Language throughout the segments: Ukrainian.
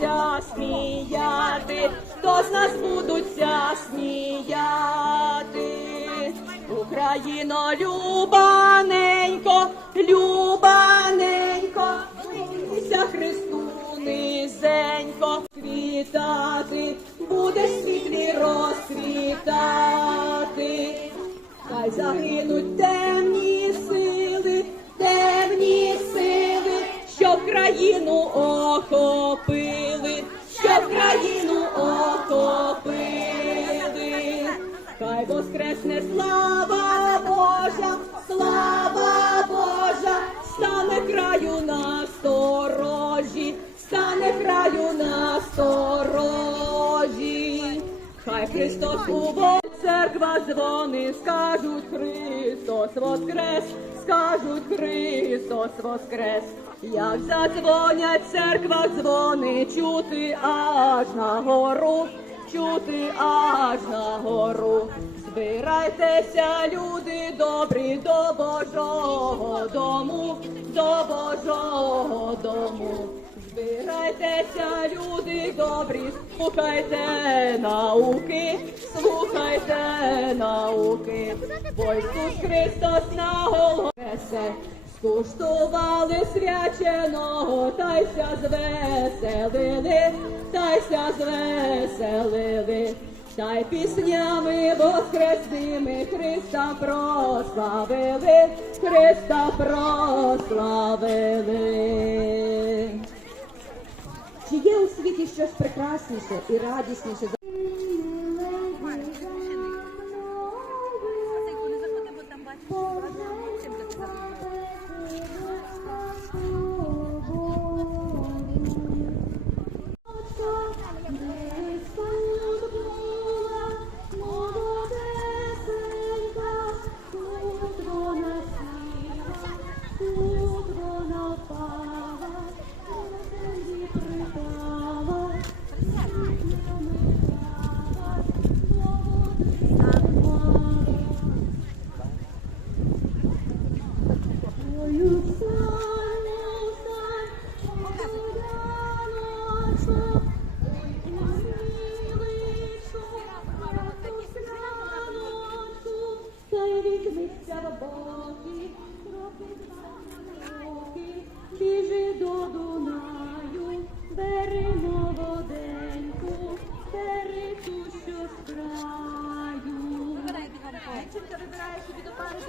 будуться сміяти, хто з нас будуться сміяти. Україно, любаненько, любаненько, Молися Христу низенько, квітати, будеш світлі розквітати. Хай загинуть темні сили, темні сили, щоб країну охопили, щоб країну. Хай воскресне слава Божа, слава Божа, стане краю на сторожі, стане краю на сторожі. Хай Христос уводить, церква дзвони, скажуть Христос воскрес, скажуть Христос воскрес. Як задзвонять церква дзвони, чути аж на гору, чути аж на гору. Збирайтеся, люди добрі, до Божого дому, до Божого дому. Збирайтеся, люди добрі, слухайте науки, слухайте науки, бо Ісус Христос на Голгофе скуштували свяченого, тайся звеселили, тайся звеселили, та й піснями воскресними Христа прославили, Христа прославили. Чи є у світі щось прекрасніше і радісніше за Біжи до Дунаю, бери молоденьку, бери ту, що краю. Дівчинка вибирає собі до пари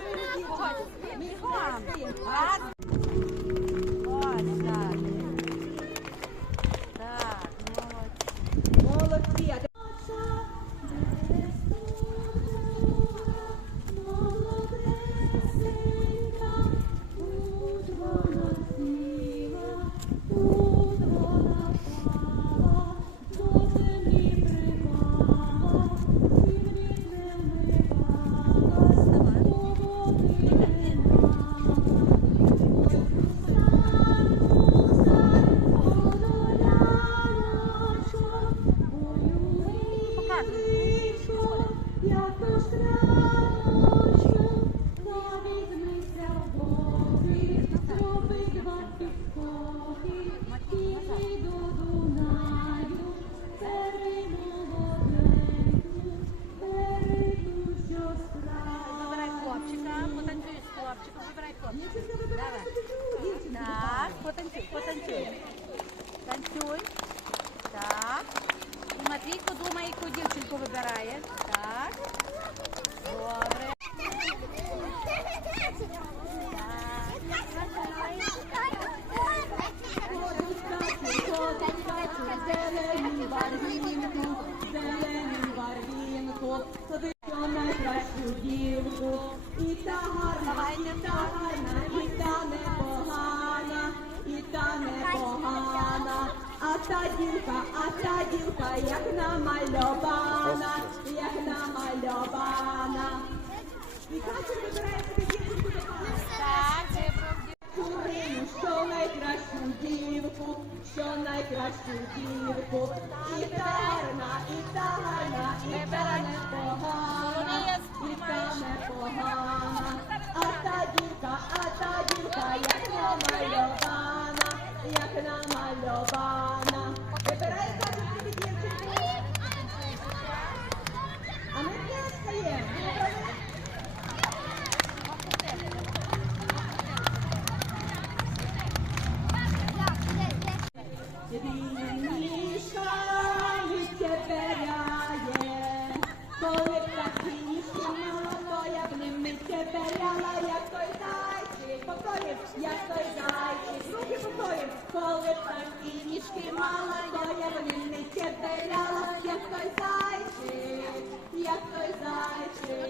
Матвійко думає, яку дівчинку вибирає. Так. Добре. Зелені барвінку, зелені барвінку, туди та дівка, а та дівка, як намальована, як намальована. І Катя вибирає собі дівчинку до. Курину, що найкращу дівку, що найкращу дівку, і та гарна, і та гарна, і та непогана, і та непогана, а та дівка, а та дівка, як намальована, як намальована, голика і ніжки мала, то я вільний теряла, як той зайчик, як той зайчик.